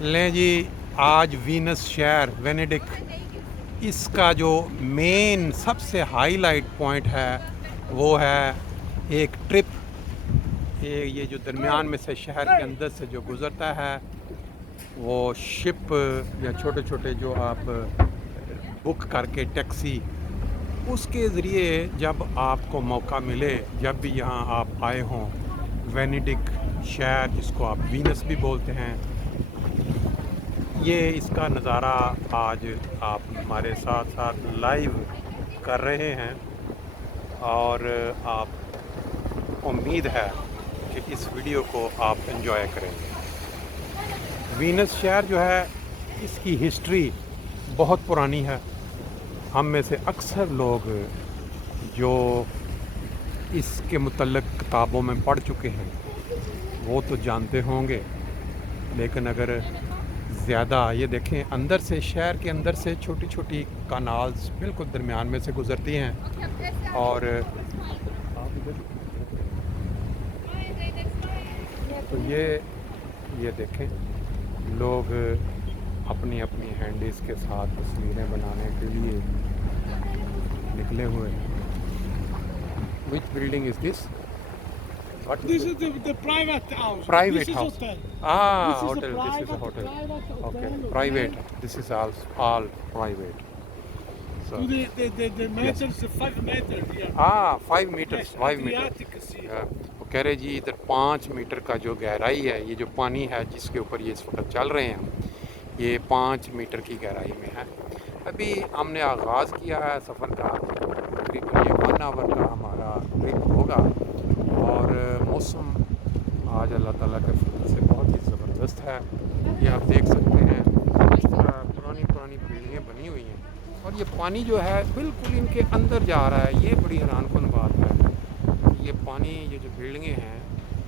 लें जी, आज वीनस शहर वेनेडिक, इसका जो मेन सबसे हाईलाइट पॉइंट है वो है एक ट्रिप। ये जो दरमियान में से शहर के अंदर से जो गुज़रता है वो शिप या छोटे छोटे जो आप बुक करके टैक्सी, उसके ज़रिए जब आपको मौका मिले, जब भी यहाँ आप आए हों, वेनेडिक शहर जिसको आप वीनस भी बोलते हैं, ये इसका नज़ारा आज आप हमारे साथ साथ लाइव कर रहे हैं और आप उम्मीद है कि इस वीडियो को आप एंजॉय करेंगे। वीनस शहर जो है इसकी हिस्ट्री बहुत पुरानी है। हम में से अक्सर लोग जो इसके मुतल्लिक़ किताबों में पढ़ चुके हैं वो तो जानते होंगे, लेकिन अगर ज़्यादा ये देखें, अंदर से शहर के अंदर से छोटी छोटी कनाल्स बिल्कुल दरमियान में से गुज़रती हैं और तो ये देखें, लोग अपनी अपनी हैंडीज़ के साथ तस्वीरें बनाने के लिए निकले हुए हैं। Which building is this? What This is the private house. Private this house. Is hotel. Ah, this hotel. Is This is a hotel. Private Okay, hotel, private. This is all private. So, To the meters, 5 meters here. 5 meters. Yes, 5 meters. Adriatic Sea. वो कह रहे जी इधर 5 metre का जो गहराई है, ये जो पानी है जिसके ऊपर ये इस वक्त चल रहे हैं, ये 5 मीटर की गहराई में है। अभी हमने आगाज़ किया है सफ़र का, तकरीबन ये 1 आवर का हमारा ट्रिप होगा और मौसम आज अल्लाह ताला के फजल से बहुत ही ज़बरदस्त है। ये आप देख सकते हैं पुरानी पुरानी बिल्डिंगें बनी हुई हैं और ये पानी जो है बिल्कुल इनके अंदर जा रहा है। ये बड़ी हैरानकुन बात है। ये पानी, ये जो बिल्डिंगें हैं,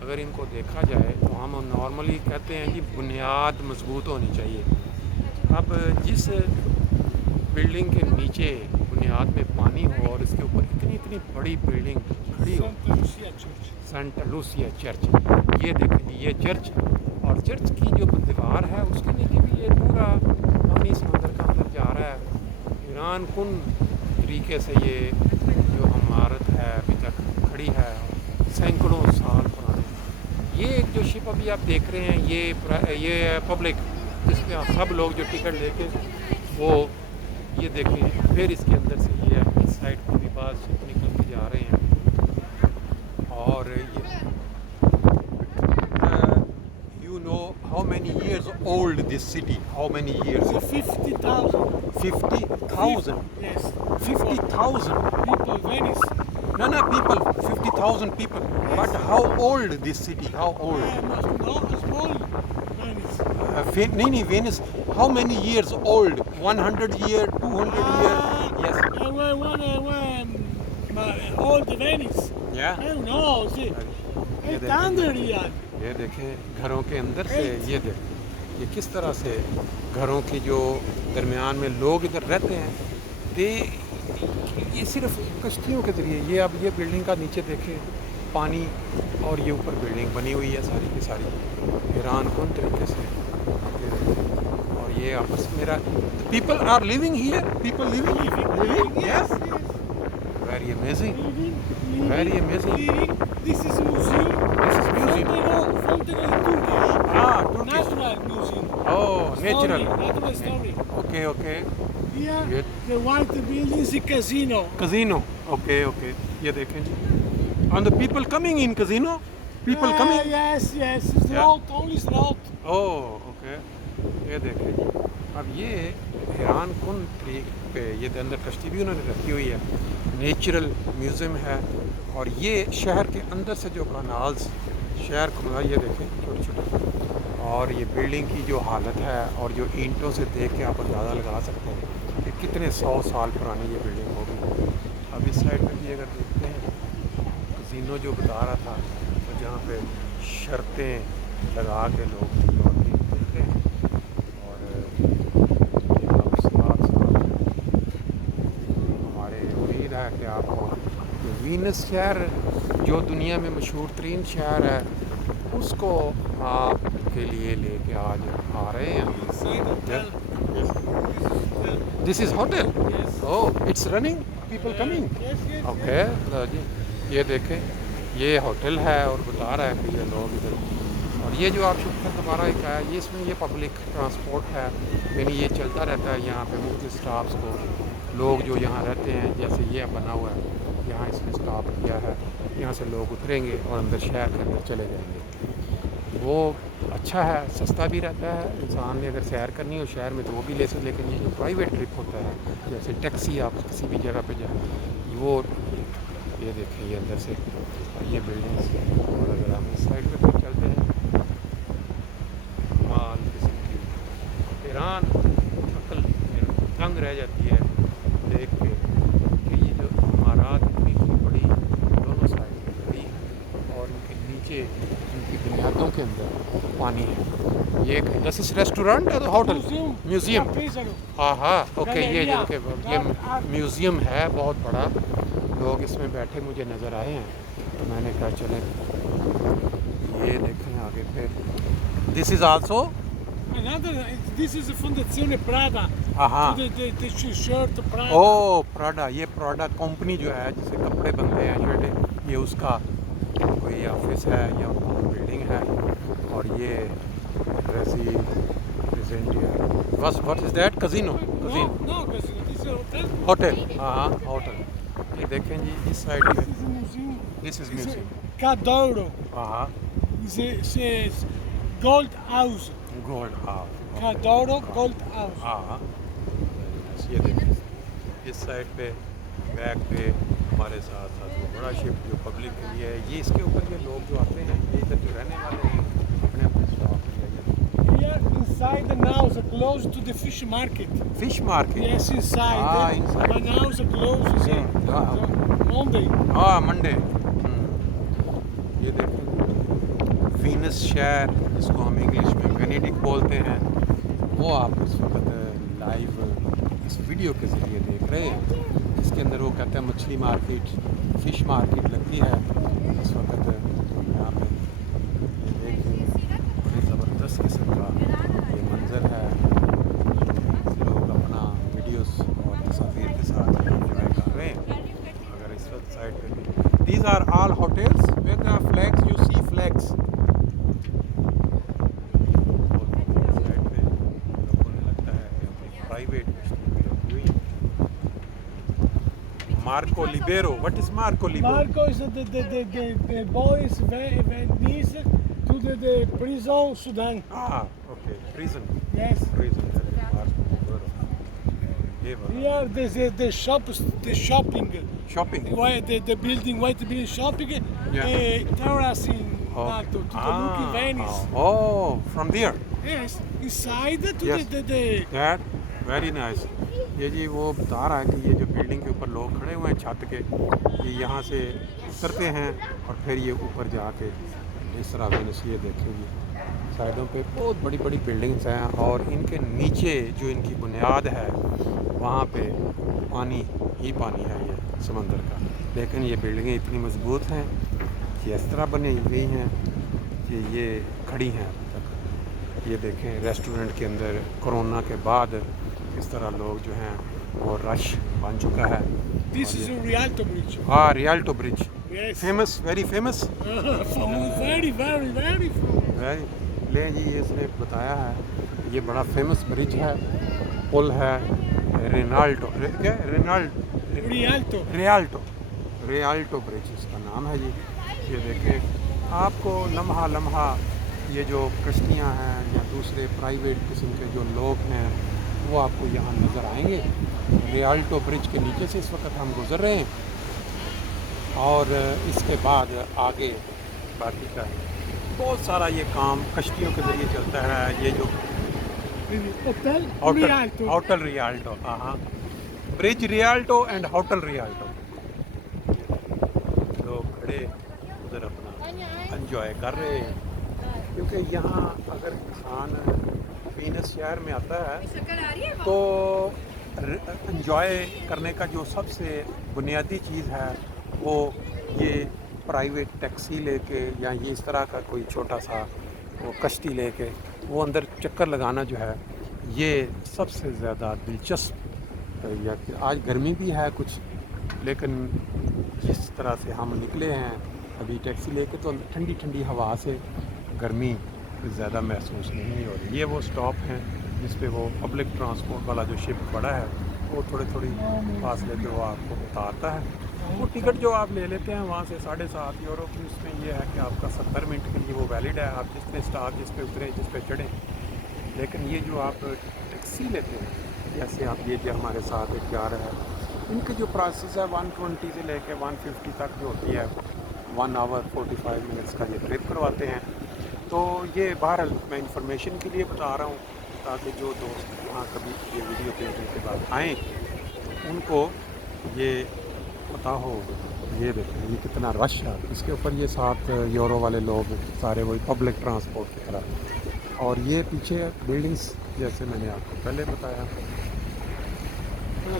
अगर इनको देखा जाए तो हम नॉर्मली कहते हैं कि बुनियाद मजबूत होनी चाहिए। अब जिस बिल्डिंग के नीचे बुनियाद में पानी हो और इसके ऊपर इतनी इतनी बड़ी बिल्डिंग खड़ी हो, सेंट लूसिया चर्च, ये देखें, ये चर्च, और चर्च की जो दीवार है उसके नीचे भी ये पूरा पानी समंदर का अंदर जा रहा है। हैरान कुन तरीके से ये जो इमारत है अभी तक खड़ी है, सैकड़ों साल पुरानी। ये एक जो शिप अभी आप देख रहे हैं, ये पब्लिक, जिसमें आप सब लोग जो टिकट लेके वो ये देखें, फिर इसके अंदर से ये इस साइड को भी बाहर शिप निकल के जा रहे हैं और ये you know how many years old this city? How many years? 50,000. 50,000. Yes. 50,000 People, Venice. No, people, 50,000 people. But how old this city? How old? Small Venice. नहीं, Venice. How many years old? 100 year, 200 year? Yes. Old Venice. Yeah. I don't know. See, 800 years. ये देखें घरों के अंदर से, ये देखें ये किस तरह से घरों की जो दरमियान में लोग इधर रहते हैं, ये सिर्फ कश्तियों के ज़रिए। ये अब ये बिल्डिंग का नीचे देखें पानी और ये ऊपर बिल्डिंग बनी हुई है सारी की सारी, हैरान कौन तरीके से। और ये आपस में people are living here, people living, Yes. Very amazing, Living. Very amazing. This is museum. This is museum. Fontana Turkish. Turkish. Natural museum. Oh, natural. Natural story. Okay. Here, Good. the white building is a casino. Casino. Okay. ये देखें जी. And the people coming in casino? People coming? Yes. Slot, only slot. Oh, okay. ये देखें जी. अब ये हैरान कुन तरीके पे ये अंदर कश्ती भी उन्होंने रखी हुई है। नेचुरल म्यूज़ियम है और ये शहर के अंदर से जो कनाल्स शहर को, ये देखें छोटे छोटे, और ये बिल्डिंग की जो हालत है और जो ईंटों से देख के आप अंदाज़ा लगा सकते हैं कि कितने 100 साल पुरानी ये बिल्डिंग होगी। अब इस साइड में भी अगर देखते हैं, कज़िनो जो बता रहा था, तो जहाँ पे शर्तें लगा के लोग खेलते हैं और ये आप साथ हमारे उम्मीद है कि आपको वीनस शहर जो दुनिया में मशहूर तरीन शहर है उसको आपके लिए लेके आज आ रहे हैं हम। Inside hotel. Yes. This is hotel. This is hotel. Yes. Oh, it's running, people coming. Yes, yes. Okay, लो जी, ये देखें, ये होटल है और बता रहा है कि ये लोग इधर, और ये जो आप शुक्र दोबारा एक आया, ये इसमें ये पब्लिक ट्रांसपोर्ट है, यानी ये चलता रहता है यहाँ पे मुख्तलिफ स्टाफ्स को, लोग जो यहाँ रहते हैं, जैसे ये बना हुआ है, यहाँ इसने स्टॉप किया है, यहाँ से लोग उतरेंगे और अंदर शहर के अंदर चले जाएंगे। वो अच्छा है, सस्ता भी रहता है, इंसान ने अगर सैर करनी हो शहर में तो वो भी ले सकते, लेकिन ये जो प्राइवेट ट्रिप होता है, जैसे टैक्सी आप किसी भी जगह पे जाए, वो ये देखें, ये अंदर से, और ये बिल्डिंग्स, और अगर हम इस साइड पे फिर चलते हैं, माल किस्म की ईरान, अकल तंग रह जाती है देख के कि ये जो इमारत इतनी बड़ी दोनों साइड पे खड़ी है और इनके नीचे इनकी बुनियादों के अंदर पानी है। ये एक दिस इज रेस्टोरेंट और होटल, म्यूज़ियम। Pesaro. हाँ हाँ, ओके, ये जो गैलरिया, कि ये म्यूज़ियम है बहुत बड़ा, लोग इसमें बैठे मुझे नज़र आए हैं, तो मैंने कहा चलें, ये देखें आगे फिर। This is also, Another, this is a Fondazione Prada. हाँ, The shirt Prada. Oh Prada, ये प्राडा कंपनी जो है जिसे कपड़े बनते हैं शर्टें, ये उसका कोई ऑफिस है या बिल्डिंग है, और ये resident what is that, casino, No, no, this is a hotel. Hotel, हाँ होटल। ये देखें जी, इस साइड पे This is a museum. This is It's museum. a Cadoro. हाँ, Says Gold House. Gold house, Cadoro Gold House. हाँ, ये देखें, इस साइड पे बैक पे हमारे साथ साथ वो बड़ा शिप जो पब्लिक के लिए है, ये इसके ऊपर ये लोग जो आते हैं, ये इधर जो रहने वाले हैं, अपने अपने स्टॉप के लिए। Here inside the house, close to the fish market. Fish market, Yes, inside. Ah, inside. The house closes Monday. हाँ मंडे। ये देखें, वीनस शहर जिसको हम इंग्लिश में वेनेडिक बोलते हैं, वो आप इस वक्त लाइव इस वीडियो के ज़रिए देख रहे हैं। इसके अंदर वो कहते हैं मछली मार्केट, फ़िश मार्केट लगती है इस वक्त यहाँ पे। ये देखें, बड़ी ज़बरदस्त किस्म का ये मंज़र है, लोग अपना वीडियोस और तस्वीर के साथ एंजॉय कर रहे हैं। अगर इस वक्त साइड पे भी, these are all hotels with flags, you see flags. Side पे लोगों ने लगता है कि अपनी प्राइवेट हुई। Marco Libero, what is Marco Libero? Marco is the boys Venice to the prison Sudan. हाँ, okay, prison, Yes. Prison Marco libero. ये Here there's the shopping. Shopping, Why the building, white building shopping, Yeah. terrace in Malta to the look in Venice. Oh, from there. Yes, inside to Yes. the That very nice. ये जी वो बता रहा है कि ये जो building के ऊपर लोग खड़े हुए हैं छत के, ये यहाँ से उतरते हैं और फिर ये ऊपर जाके इस तरह वेनिस, ये देखेंगे साइडों पे बहुत बड़ी बड़ी बिल्डिंग्स हैं, और इनके नीचे जो इनकी बुनियाद है वहाँ पे पानी ही पानी है, ये समंदर का। लेकिन ये बिल्डिंगें इतनी मजबूत हैं कि इस तरह बनी हुई हैं कि ये खड़ी हैं अब तक। ये देखें, रेस्टोरेंट के अंदर कोरोना के बाद इस तरह लोग जो हैं वो रश बन चुका है। this is a Rialto bridge. हाँ, Rialto bridge, Yes. Famous, very famous. Very famous. ले जी, ये इसने बताया है, ये बड़ा फेमस ब्रिज है, पुल है, रेनाल्टो, क्या Rialto. रियाल्टो ब्रिज इसका नाम है जी। ये देखें, आपको लम्हा लम्हा ये जो कश्तियाँ हैं या दूसरे प्राइवेट किस्म के जो लोग हैं वो आपको यहाँ नज़र आएंगे। रियाल्टो ब्रिज के नीचे से इस वक्त हम गुज़र रहे हैं, और इसके बाद आगे बाकी का बहुत सारा ये काम कश्तियों के ज़रिए चलता है। ये जो Hotel Rialto. होटल रियाल्टो, हाँ, bridge Rialto and hotel Rialto. लोग खड़े उधर अपना एंजॉय कर रहे हैं, क्योंकि यहाँ अगर इंसान वीनस शहर में आता है तो एंजॉय करने का जो सबसे बुनियादी चीज़ है वो ये प्राइवेट टैक्सी लेके या ये इस तरह का कोई छोटा सा वो कश्ती लेके वो अंदर चक्कर लगाना जो है ये सबसे ज़्यादा दिलचस्प या आज गर्मी भी है कुछ, लेकिन जिस तरह से हम निकले हैं अभी टैक्सी लेके तो ठंडी ठंडी हवा से गर्मी ज़्यादा महसूस नहीं हो रही। ये वो स्टॉप हैं जिस पे वो पब्लिक ट्रांसपोर्ट वाला जो शिप पड़ा है वो थोड़ी फासले पे वो आपको उतारता है। वो टिकट जो आप ले लेते हैं वहाँ से 7.5 यूरो की, उसमें ये है कि आपका 70 मिनट के लिए वो वैलिड है, आप जितने स्टाफ जिस पे उतरे जिस पे चढ़ें। लेकिन ये जो आप टैक्सी लेते हैं जैसे आप ये जो हमारे साथ एक जा रहा है, इनकी जो प्राइसेस है 120 से लेके 150 तक जो होती है 1 आवर 45 मिनट्स का ये ट्रिप करवाते हैं। तो ये बहरहाल मैं इंफॉर्मेशन के लिए बता रहा हूँ ताकि जो दोस्त वहाँ कभी ये वीडियो देखने के बाद आएँ उनको ये पता हो। ये देखें ये कितना रश है, इसके ऊपर ये 7 यूरो वाले लोग सारे वही पब्लिक ट्रांसपोर्ट की तरह। और ये पीछे बिल्डिंग्स जैसे मैंने आपको पहले बताया।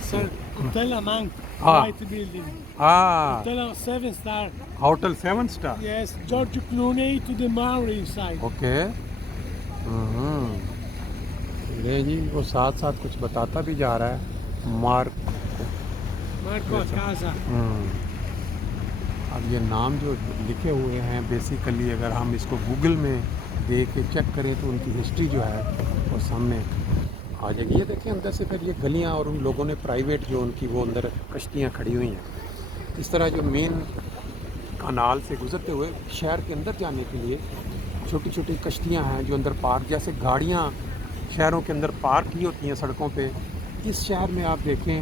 Sir, Hotel Amman, Ah. white building. हाँ, Hotel 7 star. Hotel 7 star. Yes, George Clooney to the Maury side. Okay. ये जी वो साथ साथ कुछ बताता भी जा रहा है मार्क। Marco Casa. अब ये नाम जो लिखे हुए हैं बेसिकली अगर हम इसको गूगल में दे के चेक करें तो उनकी हिस्ट्री जो है वो सामने आ जाएगी। ये देखें अंदर से फिर ये गलियां और उन लोगों ने प्राइवेट जो उनकी वो अंदर कश्तियां खड़ी हुई हैं। इस तरह जो मेन कनाल से गुजरते हुए शहर के अंदर जाने के लिए छोटी छोटी कश्तियां हैं जो अंदर पार्क जैसे गाड़ियां शहरों के अंदर पार्क की होती हैं सड़कों पे। इस शहर में आप देखें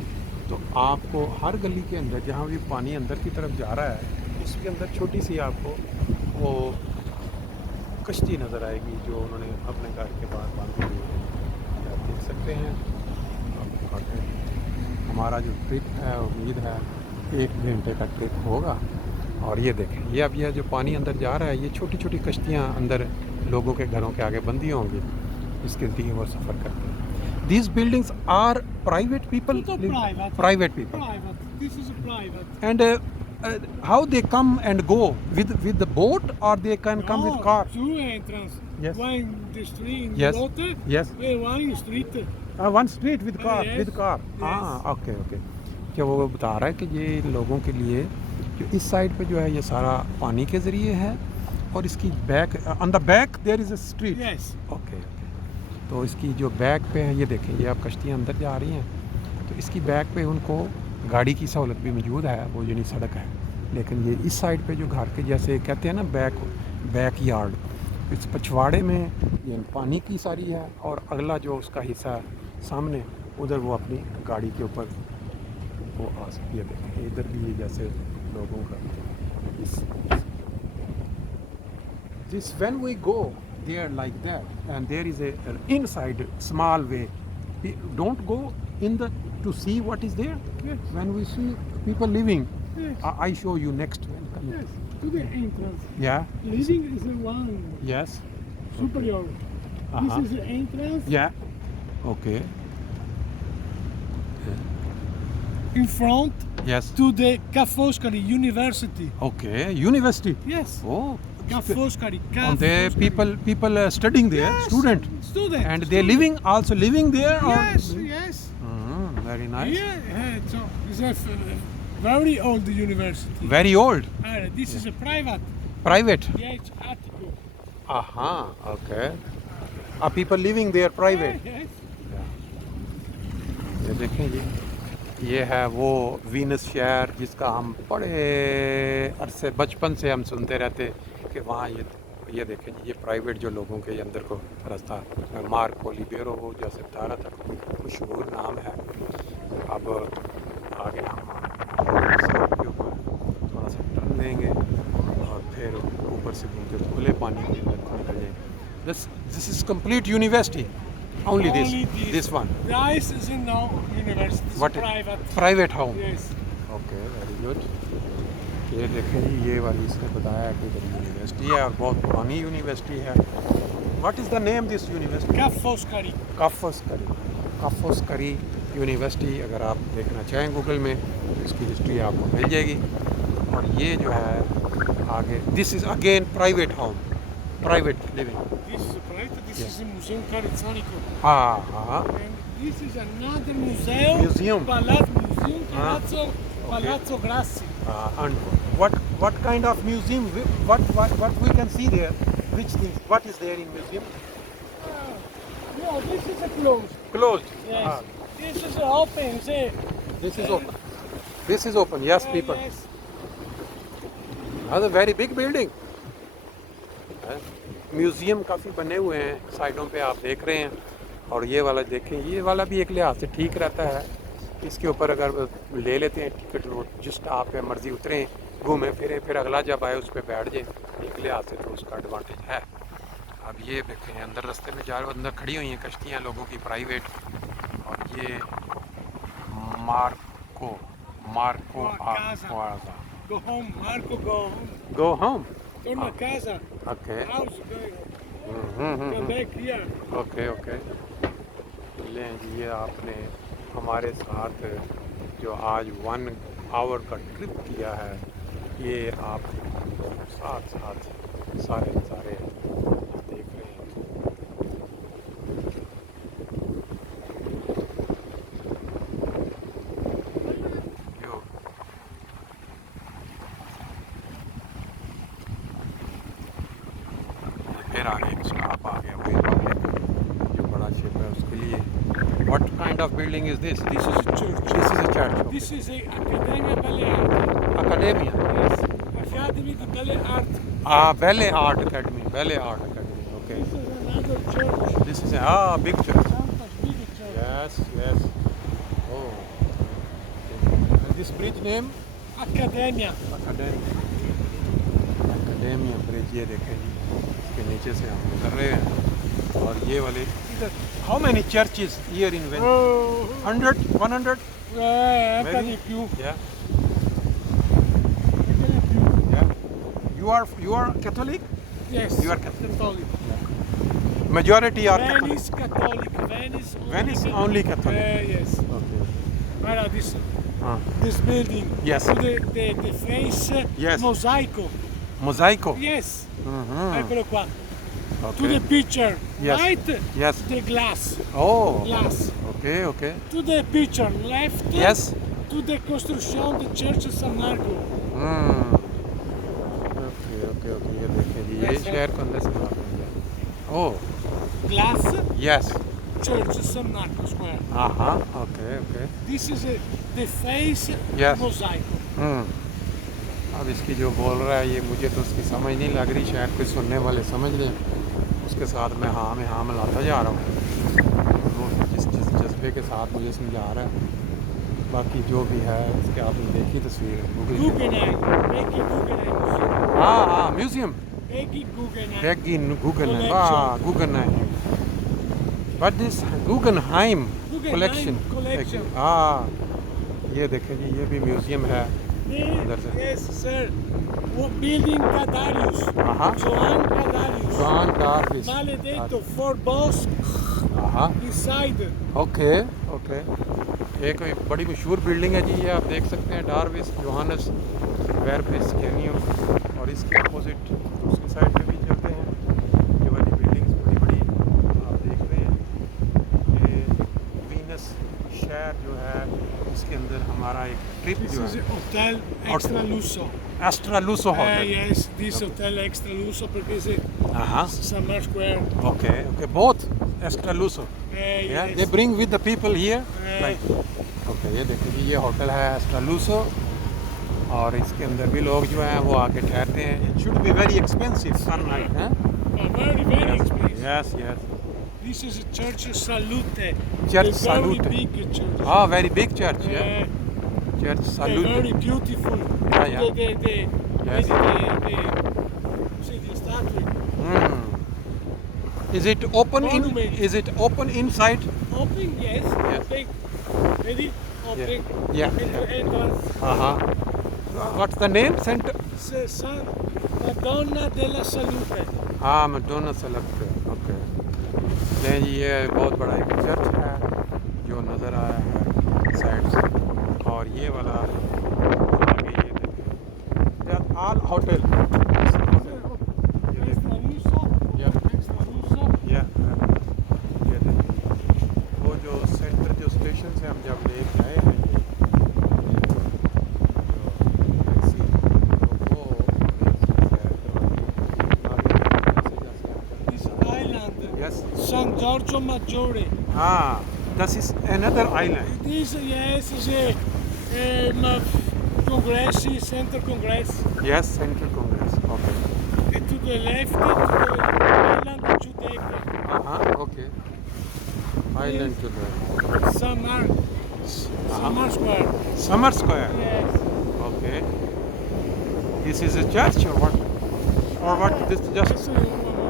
तो आपको हर गली के अंदर जहाँ भी पानी अंदर की तरफ जा रहा है उसके अंदर छोटी सी आपको वो कश्ती नज़र आएगी जो उन्होंने अपने घर के बाहर बांधी हुई है। आप देख सकते हैं। आगे हमारा जो ट्रिप है उम्मीद है 1 घंटे का ट्रिप होगा। और ये देखें ये अब यह जो पानी अंदर जा रहा है ये छोटी छोटी कश्तियाँ अंदर लोगों के घरों के आगे बंदी होंगी, इसके लिए वो सफ़र करते हैं। These buildings are private people? Not private. Private people. Private. This is a private. And how they come and go with the boat or they can come with car? 2 entrance. Yes. One in the street in Yes. the water. Yes. And one in the street. One street with car. Yes. With car. Yes. हाँ okay okay। क्या वो बता रहा है कि ये लोगों के लिए जो इस साइड पे जो है ये सारा पानी के ज़रिए है और इसकी back on the back there is a street. Yes. Okay okay। तो इसकी जो बैक पे है ये देखें ये आप कश्तियाँ अंदर जा रही हैं तो इसकी बैक पे उनको गाड़ी की सहूलत भी मौजूद है, वो यानी सड़क है। लेकिन ये इस साइड पे जो घर के जैसे कहते हैं ना बैक यार्ड, इस पछवाड़े में ये पानी की सारी है और अगला जो उसका हिस्सा है सामने उधर वो अपनी गाड़ी के ऊपर वो आ सकती है। देखें इधर भी ये जैसे लोगों का this when we go there like that and there is an inside small way, we don't go in the to see what is there. Yes. When we see people living, Yes. I show you next when come. Yes. To the entrance. Yeah. Living is the one Yes. superior. This is the entrance. Yeah. Okay. In front Yes. to the Ca' Foscari University. Okay. University. Yes. Oh. Ca' Foscari. Ca' And there Foscari. people studying there, Yes. student, Student. and they living also living there. Yes. Or? Yes. Very nice. Yeah. So it's a very old university. Very old. This is a private. Private. Yeah, it's Attico. Aha, okay. Are people living there private? Yes. ये देखें जी ये है वो Venus शहर जिसका हम बड़े अरसे बचपन से हम सुनते रहते कि वहाँ ये देखें जी ये प्राइवेट जो लोगों के अंदर को रास्ता मार्को लिबेरो वो जैसे बता रहा था मशहूर नाम है। अब आगे हम साइड के ऊपर थोड़ा सा टर्न लेंगे और फिर ऊपर से घूमते खुले पानी के अंदर को निकल जाएंगे। This is complete university only this one. Rice is in no university. It's What? private. home. Yes. Okay, very good. ये देखें जी ये वाली इसने बताया कि यूनिवर्सिटी है और बहुत पुरानी यूनिवर्सिटी है। What is the name this university? Ca' Foscari. Ca Foscari university अगर आप देखना चाहें गूगल में तो इसकी हिस्ट्री आपको मिल जाएगी। और ये जो है आगे, this is again private home, private living. This is private, this is a Museum Carizzonico. हाँ हाँ, And this is another museum. Museum. Museum Ah, Palazzo Grassi. and what kind of museum, what we can see there, which things, what is there in museum? No, this is a closed. Closed. Yes. This is open, see. This is open. This is open, yes people. Yes. That's a very big building. Museum काफ़ी बने हुए हैं साइडों पे, आप देख रहे हैं। और ये वाला देखें, ये वाला भी एक लिहाज से ठीक रहता है। इसके ऊपर अगर ले लेते हैं टिकट, जिस स्टॉप पे मर्जी उतरें, घूमें फिरें, फिर अगला जब आए उस पर बैठ जाए, एक लिहाज से तो उसका एडवांटेज है। अब ये देखें, अंदर रास्ते में जा रहे, अंदर खड़ी हुई हैं कश्तियाँ लोगों की प्राइवेट। और ये Marco plaza. Go home, Marco, go home. Go home. Torna a casa. Okay. House, go. Hmm. Come back here. Okay okay. लें जी, ये आपने हमारे साथ जो आज 1 आवर का ट्रिप किया है, ये आप साथ साथ सारे देख रहे हैं। जो फिर आगे एक स्टॉप आ गया, वही पब्लिक जो बड़ा शिप है उसके लिए। What kind of building is this? This is a church. This is a church. This is a Accademia Belle Arti. Academia. Yes. Academy di Belle Arti. Ballet Art Academy. Ballet Art Academy. Okay. This is another church. This is a big church. Santa's big church. Yes, yes. Oh. And this bridge name? Accademia. Academia. Academia bridge, ये देखें जी, इसके नीचे से हम गुजर रहे हैं। और ये वाले इधर, how many churches here in Venice? Oh. 100, 100? Anche Maybe? di più. Yeah. Anche di più. Yeah. You are Catholic? Yes. You are Catholic. Catholic. Majority are Venice Catholic. Catholic. Venice only Venice Catholic. only Catholic. Yes. Okay. Guarda this, Ah. this building. Yes. To the face Yes. mosaico. Mosaico. Yes. Mhm. Eccolo qua. To Okay. the picture. Yes. Right? Yes. The glass. Oh. Glass. Okay, okay. To the picture left. Yes. To the construction the church of San Marco. Hmm. Okay, okay, okay. ये देखें जी, ये Yes, sir. शहर को अंदर से बना दिया। Oh. Glass. Yes. Church of San Marco Square. Okay, okay. This is the face Yes. mosaico. अब इसकी जो बोल रहा है, ये मुझे तो उसकी समझ नहीं लग रही, शायद कोई सुनने वाले समझ लें। उसके साथ मैं हाँ में हाँ मिलाता जा रहा हूँ, वो जिस जज्बे के साथ मुझे समझा रहा है। बाकी जो भी है इसके आपने देखी तस्वीर गूगल पे। Guggenheim. Becky Guggenheim. हाँ, museum Becky Guggenheim. Becky Guggenheim, Collection. Guggenheim, but this Guggenheim Guggenheim collection। collection. ये देखें जी, ये भी म्यूजियम है। That's it. Yes, sir. Building Cadarius. Uh-huh. Joan Cadarius. Joan Darvis। Maledetto, 4 balls inside. Okay okay. एक बड़ी मशहूर building है जी, ये आप देख सकते हैं, डार्विस जोहानस वेरपिस कैनियन। और इसके अपोजिट दूसरी साइड पे भी चलते हैं, ये वाली बिल्डिंग्स बड़ी बड़ी आप देख रहे हैं। ये वीनस शहर जो है, इसके अंदर हमारा एक ट्रिप This जो is है, Hotel Extra Lusso. Extra Lusso hotel. Yes, this Hotel Extra Lusso perché it's San Marco Square. Okay okay, both Extra Lusso. Yes. They bring with the people here, Eh. like, okay, ये देखिए जी, ये hotel है एस्ट्रालूसो, और इसके अंदर भी लोग जो हैं वो आके ठहरते हैं। It should be very expensive one night, huh? Very, very expensive. Yes, yes. This is a Church of Salute. Church a Salute. Very big church. Ah, very big church, yeah. Eh, Church Very Salute. beautiful. Yeah, yeah. Yes. The statue. Hmm. Is it open Monument. Is it open inside? Open, yes. Yes. Open. Ready? Open. Yeah. Entrance. What's the name? Center? San Madonna della Salute. हाँ, Madonna सलग पे। Okay. नहीं जी, ये बहुत बड़ा एक church है जो नज़र आया है साइड से। और ये वाला आगे ये देखें, all hotel. Extra lusso. Yeah. Extra lusso. या ये देखिए वो जो सेंटर जो स्टेशन से हम जब ले गए हैं ये जो टैक्सी तो वो This island, yes San Giorgio Maggiore. हाँ this is another island. This, yes, is a Congressi, Center Congress. Yes, Central Congress. Okay. And to the left, to the island of Giudecca. Okay. Island to the Samar Square. Summer Square. Yes. Okay. This is a church or what? Or what? This just. Adesso un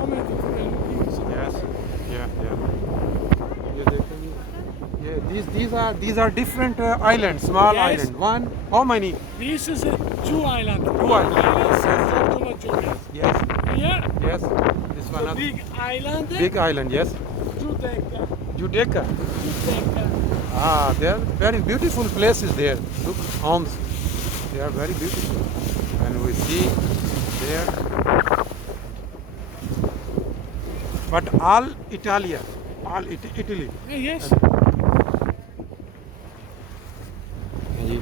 momento che looking. Yes. Yeah. ये देखेंगे ये these are different islands, small Yes. island. One. How many? This is two islands. Two islands. San Giorgio Maggiore. Yes. Here, Yes. This one. the big island. Big island. Yes. Giudecca. Giudecca. Giudecca. Ah, there are very beautiful places there. Look, homes. They are very beautiful. And we see there. But all Italia, all Italy. Yes. ये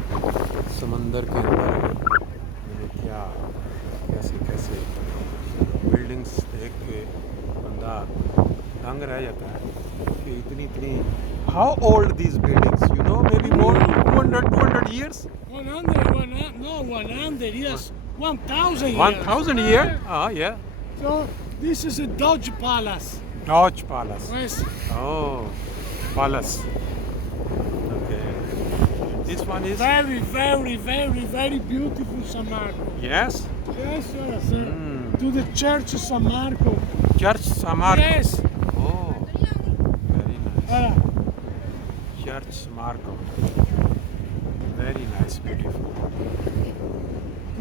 समंदर के अंदर मैंने क्या कैसे कैसे buildings देख के बंदा दंग रह जाता है कि इतनी how old these buildings you know may be more 200 years 100, yes. 1,000 years. 1000 year yeah So, this is a Doge Palace. Dodge Palace Yes. oh palace okay this one is Very, very, very, very beautiful San Marco. yes Yes, yes. Mm. To the church of San Marco. Church San Marco Yes. oh very nice Church Marco. Very nice, beautiful.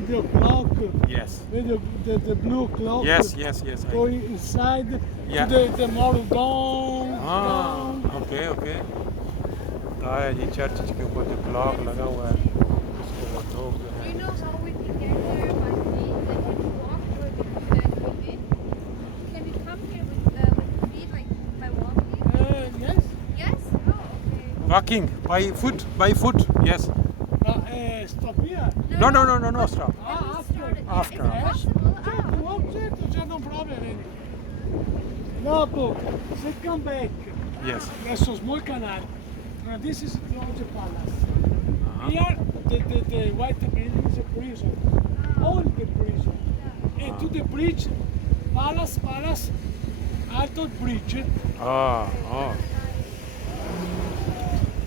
The clock. Yes. The blue clock. Yes. I- Going inside Yeah. to the model down. Okay है जी church के ऊपर जो clock लगा हुआ है उसको वो लोग जो Do है you know how we can get there by feet? Like when you walk or if you can in? Can we come here with feet, like by walking? Yes. Yes? Oh, okay. Walking by foot yes Stop here. no stop After. After. Is it possible? Oh. Certo, c'è un problema. Dopo, se come back. yes Adesso small canal. Now this is the Doge Palace. Uh-huh. Here, the white building is a prison. All the prison. And to the bridge, palace, alto bridge. oh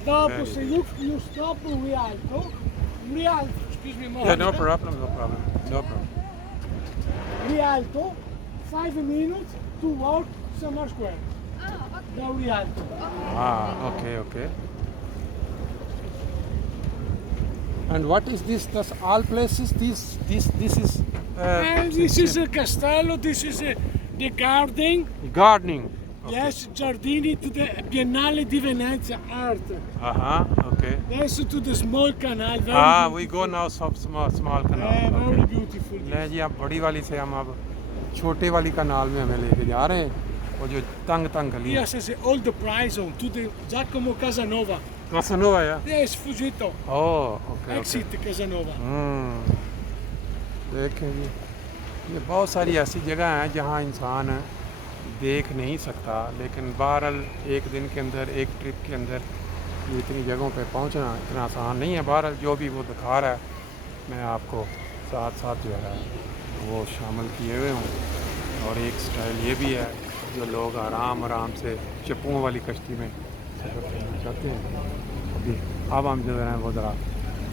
Dopo, Very se you stop Rialto, excuse me, yeah no problem Rialto, 5 minutes to walk Summer Square. Oh, okay. No Rialto. okay and what is this does all places this is And this is a castello, this is the garden. gardening okay. Yes, Giardini to the Biennale di Venezia art. okay Yes, to the small canal. Very we go now small canal very okay. beautiful. ले जी अब बड़ी वाली से हम अब छोटे वाली कनाल में हमें लेके जा रहे हैं वो जो तंग गली है Yes, is all the prison to the Giacomo Casanova. Casanova या Yes, Fugito. Okay Exit Casanova. देखें जी ये बहुत सारी ऐसी जगह हैं जहाँ इंसान देख नहीं सकता लेकिन बहरहाल एक दिन के अंदर एक ट्रिप के अंदर ये इतनी जगहों पे पहुँचना इतना आसान नहीं है बहरहाल जो भी वो दिखा रहा है मैं आपको साथ जो है वो शामिल किए हुए हूँ और एक स्टाइल ये भी है जो लोग आराम से चप्पुओं वाली कश्ती में सफ़र करना चाहते हैं अभी अब हम जो है वो ज़रा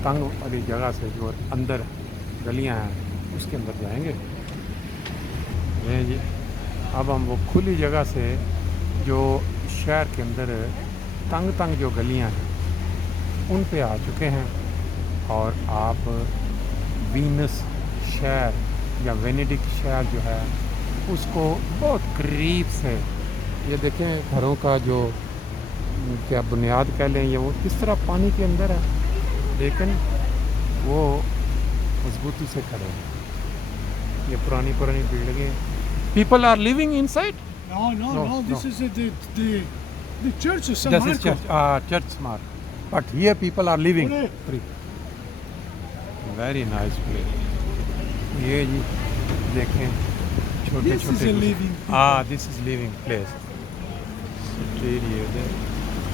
तंग वाली जगह से जो अंदर गलियां हैं उसके अंदर जाएंगे ये जी अब हम वो खुली जगह से जो शहर के अंदर तंग जो गलियां हैं उन पे आ चुके हैं और आप वीनस शहर या वेनेडिक शहर जो है उसको बहुत करीब से ये देखें घरों का जो क्या बुनियाद कह लें ये वो किस तरह पानी के अंदर है लेकिन वो मजबूती से खड़े हैं ये पुरानी पुरानी बिल्डिंगें. People are living inside? No, no, No, no. This no. is the church of San This Marco. is church. Church smart. But here people are living. Free. Free. Very nice place. ये जी देखें छोटे This is छोटे. a living. This is living place.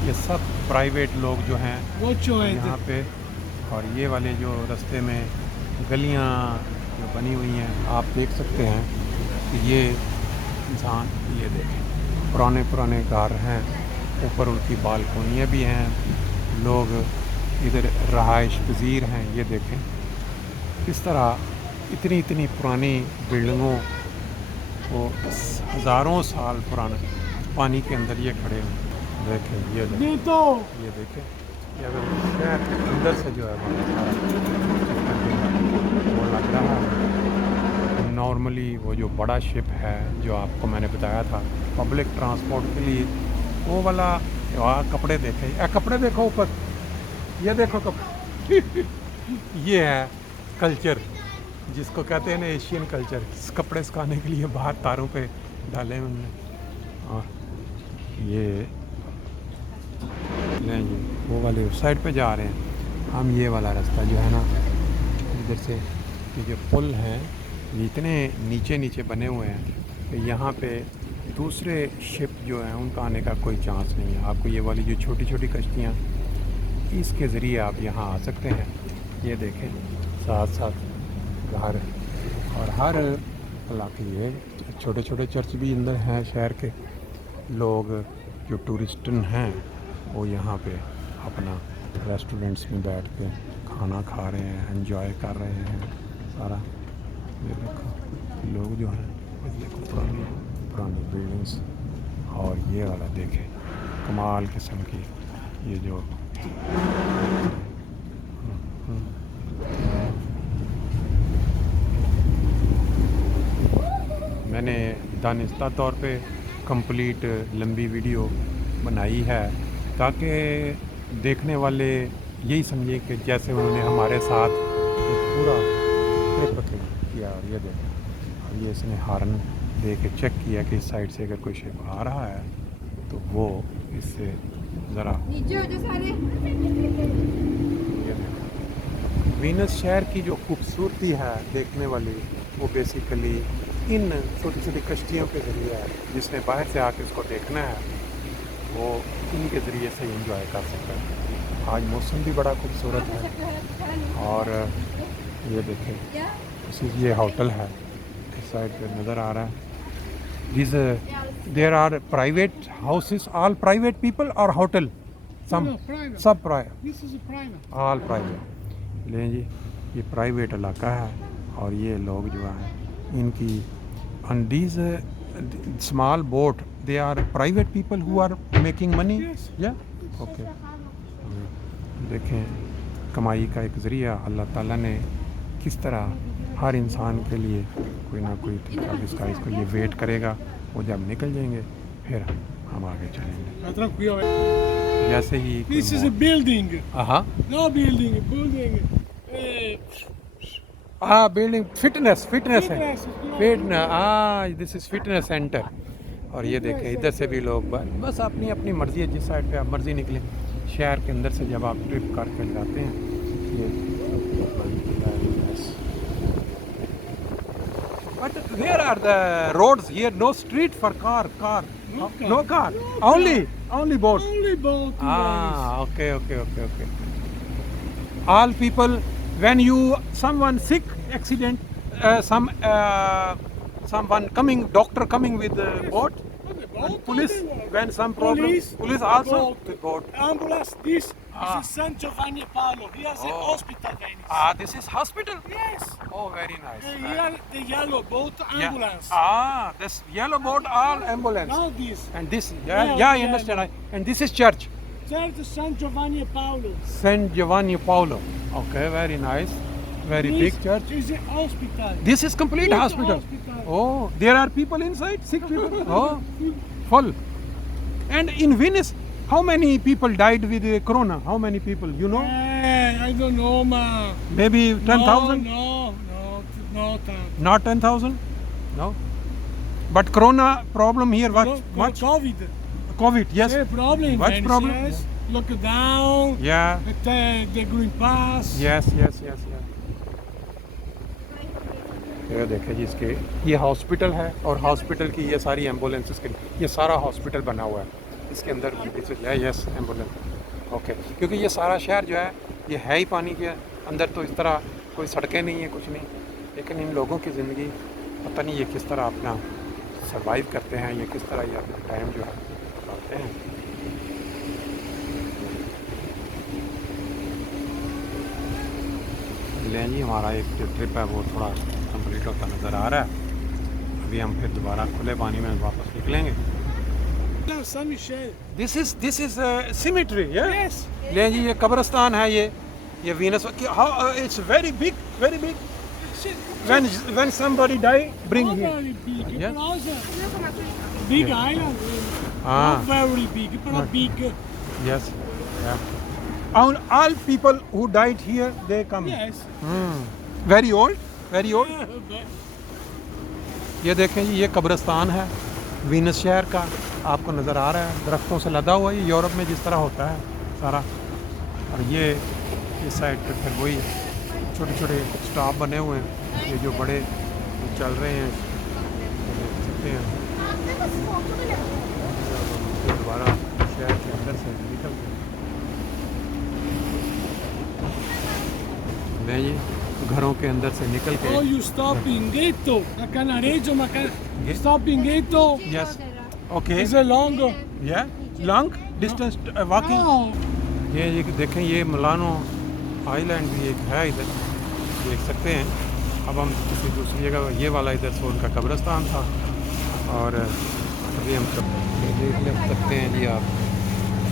ये सब private लोग जो हैं Watch your यहाँ head. पे, और ये वाले जो रास्ते में गलियाँ जो बनी हुई हैं आप देख सकते हैं कि ये इंसान, ये देखें पुराने पुराने घर हैं, ऊपर उनकी बालकोनियाँ भी हैं, लोग इधर रहाइश पजीर हैं. ये देखें किस तरह इतनी इतनी पुरानी बिल्डिंगों को हज़ारों साल पुराने पानी के अंदर ये खड़े हैं. देखें ये देखें, Dito. ये देखें ये अगर शहर के अंदर से जो है हमारा सारा वो लग रहा है. नॉर्मली वो जो बड़ा शिप है जो आपको मैंने बताया था पब्लिक ट्रांसपोर्ट के लिए, वो वाला कपड़े देखे, कपड़े देखो ऊपर, ये देखो कपड़े. ये है कल्चर जिसको कहते हैं ना एशियन कल्चर. कपड़े सुखाने के लिए बाहर तारों पे डाले हैं उन्होंने. और ये नहीं जी वो वाले उस साइड पे जा रहे हैं. हम ये वाला रास्ता जो है ना इधर से, ये जो पुल हैं ये इतने नीचे नीचे बने हुए हैं कि यहाँ पे दूसरे शिप जो हैं उनका आने का कोई चांस नहीं है. आपको ये वाली जो छोटी छोटी कश्तियाँ इसके ज़रिए आप यहाँ आ सकते हैं. ये देखें साथ साथ घर और हर इलाके ये छोटे छोटे चर्च भी अंदर हैं शहर के. लोग जो टूरिस्टन हैं वो यहाँ पे अपना रेस्टोरेंट्स में बैठ के खाना खा रहे हैं, एंजॉय कर रहे हैं सारा. ये देखो लोग जो हैं ये देखो पुरानी पुरानी बिल्डिंग्स, और ये वाला देखें कमाल किस्म की ये जो मैंने दानिस्ता तौर पे कंप्लीट लंबी वीडियो बनाई है ताकि देखने वाले यही समझे कि जैसे उन्होंने हमारे साथ एक पूरा ट्रिप किया. और ये देखें, और ये इसने हॉर्न दे के चेक किया कि इस साइड से अगर कोई शिप आ रहा है तो वो इससे ज़रा. ये देखो वीनस शहर की जो खूबसूरती है देखने वाली वो बेसिकली इन छोटी छोटी कश्तियों के ज़रिए है. जिसने बाहर से आके इसको देखना है वो इनके ज़रिए से एंजॉय कर सकता है. आज मौसम भी बड़ा खूबसूरत है. और ये देखें ये होटल है इस साइड पे नज़र आ रहा है. This there are private houses, all private people और होटल सम No, private. सब private, This is a private. All private. लें जी ये प्राइवेट इलाका है और ये लोग जो हैं इनकी on these small boat they are private people who are making money. Yes. Yeah, okay. देखें कमाई का एक ज़रिया अल्लाह ताला ने किस तरह हर इंसान के लिए कोई ना कोई तरीका जिसका इसको ये वेट करेगा. वो जब निकल जाएंगे फिर हम आगे चलेंगे. Tranquilo. जैसे ही This is a building. हाँ No building, building. Building fitness है Fitness, fitness. This is fitness centre. और ये देखें इधर से भी लोग बस अपनी अपनी मर्ज़ी है, जिस साइड पे आप मर्ज़ी निकलें. शहर के अंदर से जब आप ट्रिप करके जाते हैं ये but where are the roads here? No street for car no car only boat. Only boat. Okay. All people, when you someone sick accident, someone coming, doctor coming with the boat, and police when some problem, police also with boat. Ambulance. This is San Giovanni Paolo. Here's a hospital. Venice. This is hospital. Yes. Oh, very nice. Here the yellow boat ambulance. This yellow boat, all ambulance. Now this. And this, Yeah, I understand. And this is church. Church San Giovanni Paolo. San Giovanni Paolo. Okay, very nice. Very big church. This is a hospital. This is complete Big hospital. hospital. Oh, there are people inside? Sick people? Oh, full. And in Venice, how many people died with corona? How many people? You know? I don't know, ma. Maybe 10,000? No. No time. Not 10,000? No. But Corona problem here, what? Much? COVID. COVID, yes. Yeah, problem. What man. problem? Yes. Look down. Yeah. The green pass. Yes. ये देखिए जी, इसके ये hospital है और hospital की ये सारी ambulances के ये सारा हॉस्पिटल बना हुआ है इसके अंदर है। Yes, ambulance. ओके, क्योंकि ये सारा शहर जो है ये है ही पानी के अंदर, तो इस तरह कोई सड़कें नहीं है, कुछ नहीं। लेकिन इन लोगों की ज़िंदगी पता नहीं ये किस तरह अपना सर्वाइव करते हैं, ये किस तरह ये अपना टाइम जो है करते हैं। लें जी, हमारा एक जो ट्रिप है वो थोड़ा कंप्लीट होता नज़र आ रहा है। अभी हम फिर दोबारा खुले पानी में वापस निकलेंगे। San Michel. This is symmetry. Yes. ले जी, ये कब्रिस्तान है, ये Venus. It's very big, very big. When somebody die, bring Not here. very big. Yeah. But also big island. Not very big, but big. Yes. Yeah. All people who died here, they come. Yes. Very old. Very old. ये देखें जी, ये कब्रिस्तान है Venus शहर का, आपको नज़र आ रहा है, दरख्तों से लदा हुआ। ये यूरोप में जिस तरह होता है सारा। और ये इस साइड पे फिर वही छोटे छोटे स्टॉप बने हुए हैं, ये जो बड़े चल रहे हैं, देख सकते हैं। दोबारा शहर के अंदर से निकलते हैं जी, घरों के अंदर से निकल के। Oh, you stop in Ghetto. A Canareggio, ma stop in Ghetto. Yes. Okay. It's a long. Yeah. Long distance walking. Oh. ये देखें, ये मिलानो आइलैंड भी एक है इधर, देख सकते हैं। अब हम किसी दूसरी जगह, ये वाला इधर से उनका कब्रिस्तान था, और अभी हम सब देख सकते हैं जी आप,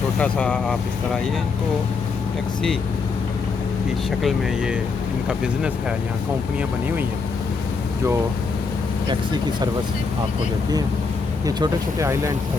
छोटा सा आप इस तरह ये इनको टैक्सी की शक्ल में ये इनका बिज़नेस है। यहाँ कंपनियाँ बनी हुई हैं जो टैक्सी की सर्विस आपको देती हैं। ये छोटे छोटे आइलैंड्स हैं।